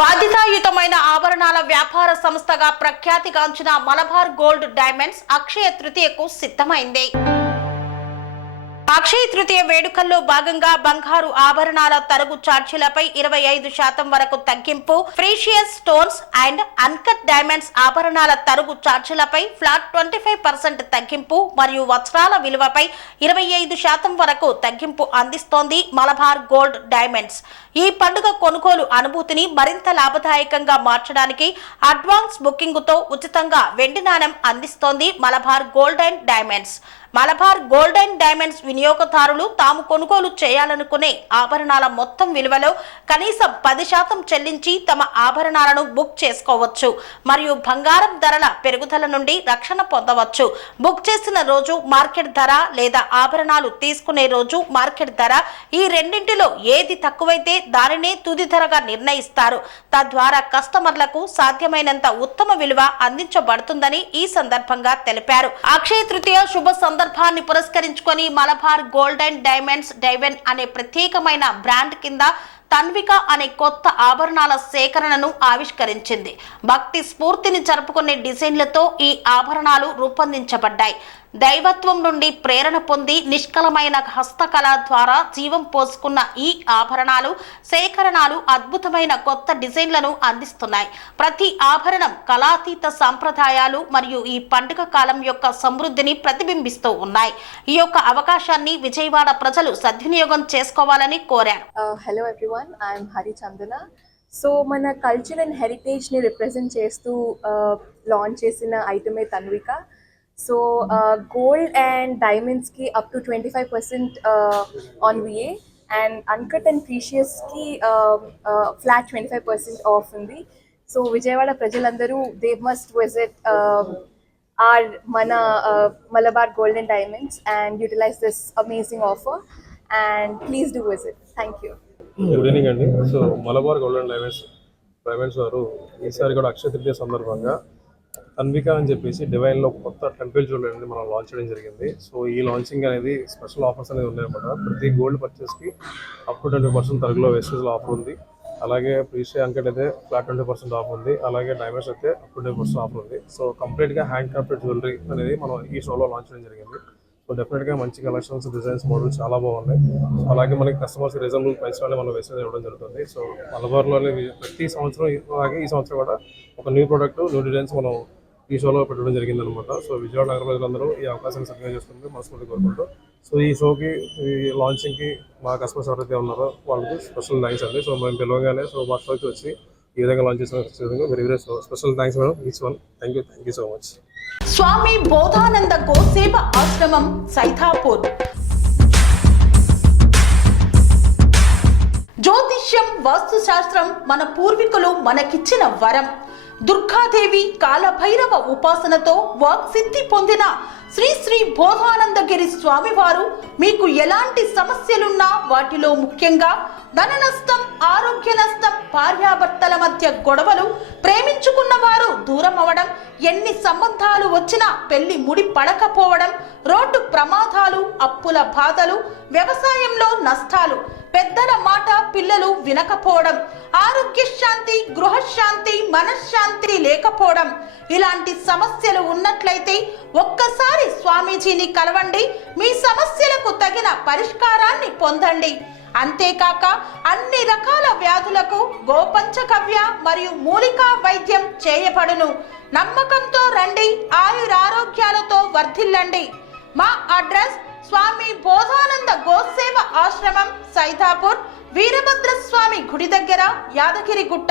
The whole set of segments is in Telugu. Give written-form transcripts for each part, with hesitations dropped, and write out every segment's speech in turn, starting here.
బాధ్యతాయుతమైన ఆభరణాల వ్యాపార సంస్థగా ప్రఖ్యాతిగాంచిన మలబార్ గోల్డ్ డైమండ్స్ అక్షయ తృతీయకు సిద్ధమైంది. అక్షయ తృతీయ వేడుకల్లో భాగంగా బంగారు ఆభరణాల తరుగు ఛార్జీలపై 25% వరకు తగ్గింపు, precious stones and uncut diamonds ఆభరణాల తరుగు ఛార్జీలపై ఫ్లాట్ 25% తగ్గింపు మరియు వస్త్రాల విలువపై 25% వరకు తగ్గింపు అందిస్తోంది మలబార్ గోల్డ్ డైమండ్స్. ఈ పండుగ కొనుగోలు అనుభూతిని మరింత లాభదాయకంగా మార్చడానికి అడ్వాన్స్ బుకింగుతో ఉచితంగా వెండి నాణెం అందిస్తోంది Malabar gold and diamonds. Malabar gold and diamonds వినియోగదారులు తాము కొనుగోలు చేయాలనుకునే ఆభరణాల మొత్తం విలువలో కనీసం 10% చెల్లించి తమ ఆభరణాలను బుక్ చేసుకోవచ్చు మరియు బంగారం ధరల పెరుగుదల నుండి రక్షణ పొందవచ్చు. బుక్ చేసిన రోజు మార్కెట్ ధర లేదా ఆభరణాలు తీసుకునే రోజు మార్కెట్ ధర, ఈ రెండింటిలో ఏది తక్కువైతే దానినే తుది ధరగా నిర్ణయిస్తారు. తద్వారా కస్టమర్లకు సాధ్యమైనంత ఉత్తమ విలువ అందించబడుతుందని ఈ సందర్భంగా తెలిపారు. అక్షయ తృతీయ శుభ సందర్భాన్ని పురస్కరించుకొని మలబార్ గోల్డ్ అండ్ డైమండ్స్ డైవెన్ అనే ప్రత్యేకమైన బ్రాండ్ కింద తన్విక అనే కొత్త ఆభరణాల సేకరణను ఆవిష్కరించింది. భక్తి స్ఫూర్తిని జరుపుకునే డిజైన్లతో ఈ ఆభరణాలు రూపొందించబడ్డాయి. దైవత్వం నుండి ప్రేరణ పొంది నిష్కలమైన హస్తకళ ద్వారా జీవం పోసుకున్న ఈ ఆభరణాలు సేకరణలు అద్భుతమైన కొత్త డిజైన్లను అందిస్తున్నాయి. ప్రతి ఆభరణం కళాతీత సాంప్రదాయాలు మరియు ఈ పండుగ కాలం యొక్క సమృద్ధిని ప్రతిబింబిస్తూ ఉన్నాయి. ఈ యొక్క అవకాశాన్ని విజయవాడ ప్రజలు సద్వినియోగం చేసుకోవాలని కోరారు. Hello everyone, I'm Hari Chandana. So మన కల్చర్ అండ్ హెరిటేజ్ని రిప్రజెంట్ చేస్తూ లాంచ్ చేసిన ఐటమే Tanvika. So gold and diamonds ki up to 25% on VA and uncut and precious ki flat 25% off undi. So Vijayawada prajalandaru they must visit our mana Malabar Gold and Diamonds and utilize this amazing offer, and please do visit. Thank you. Good evening andi. So Malabar Gold and Diamonds varu ఈసారి కూడా అక్షయ తృతీయ సందర్భంగా తన్విక అని చెప్పేసి డివైన్లో కొత్త టెంపుల్ జ్యువెలరీ అనేది మనం లాంచ్ చేయడం జరిగింది. సో ఈ లాంచింగ్ అనేది స్పెషల్ ఆఫర్స్ అనేది ఉన్నాయన్నమాట. ప్రతి గోల్డ్ పర్చేస్కి అప్ టు 20% తరుగులో వేస్టేజ్ ఆఫర్ ఉంది. అలాగే ప్రీషియస్ అంకెట్ అయితే ఫ్లాట్ 20% ఆఫ్ ఉంది. అలాగే డైమండ్స్ అయితే అప్ టు 20% ఆఫర్ ఉంది. సో కంప్లీట్గా హ్యాండ్ క్రాఫ్టెడ్ జ్యువెలరీ అనేది మనం ఈ షోలో లాంచ్ చేయడం జరిగింది. సో డెఫినెట్గా మంచి కలెక్షన్స్, డిజైన్స్, మోడల్స్ చాలా బాగున్నాయి. సో అలాగే మనకి కస్టమర్స్ రీజనబుల్ ప్రైస్లోనే మనం వేసేది ఇవ్వడం జరుగుతుంది. సో మలబార్లోనే ప్రతి సంవత్సరం అలాగే ఈ సంవత్సరం కూడా ఒక న్యూ ప్రోడక్ట్, న్యూ డిజైన్స్ మనం ఈ షోలో పెట్టడం జరిగిందనమాట. సో విజయవాడ నగర ప్రజలందరూ ఈ అవకాశాన్ని సద్వినియోగం చేసుకుంటూ మనస్ఫూర్తి కోరుకుంటూ, సో ఈ షోకి, ఈ లాంచింగ్కి మా కస్టమర్స్ ఎవరైతే ఉన్నారో వాళ్ళకి స్పెషల్ థ్యాంక్స్ అండి. సో మేము పిలవగానే సో మా షోకి వచ్చి ఈ విధంగా లాంచ్ చేసిన very very special thanks madam. Each one thank you so much. Swami Bodhananda Goseva ఆశ్రమం, సైథాపూర్. జ్యోతిష్యం, వాస్తుశాస్త్రం మన పూర్వీకులు మనకిచ్చిన వరం. దుర్గాదేవి, కాలభైరవ ఉపాసనతో వాక్సిద్ధి పొందిన శ్రీ శ్రీ బోధానందగిరి స్వామివారు మీకు ఎలాంటి సమస్యలున్నా, వాటిలో ముఖ్యంగా ధన నష్టం, ఆరోగ్య నష్టం, భార్యాభర్తల మధ్య గొడవలు, ప్రేమించుకున్న వారు దూరం అవడం, ఎన్ని సంబంధాలు వచ్చినా పెళ్లి ముడి పడకపోవడం, రోడ్డు ప్రమాదాలు, అప్పుల బాధలు, వ్యవసాయంలో నష్టాలు, పెద్దల మాట పిల్లలు వినకపోవడం, ఆరోగ్య శాంతి, గృహశాంతి, మనశ్శాంతి లేకపోవడం, ఇలాంటి సమస్యలు ఉన్నట్లయితే ఒక్కసారి స్వామీజీని కలవండి. మీ సమస్యలకు తగిన పరిష్కారాన్ని పొందండి. అంతేకాక అన్ని రకాల వ్యాధులకు గోపంచకవ్య మరియు మూలికా వైద్యం చేయబడును. నమ్మకంతో రండి, ఆయురారోగ్యాలతో వర్ధిల్లండి. మా అడ్రస్ స్వామి బోధానంద గోసేవ ఆశ్రమం, సైథాపూర్, వీరభద్రస్వామి గుడి దగ్గర, యాదగిరిగుట్ట.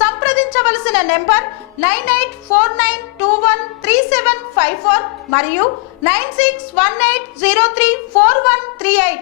సంప్రదించవలసిన నెంబర్ 9849213754 మరియు 9618034138.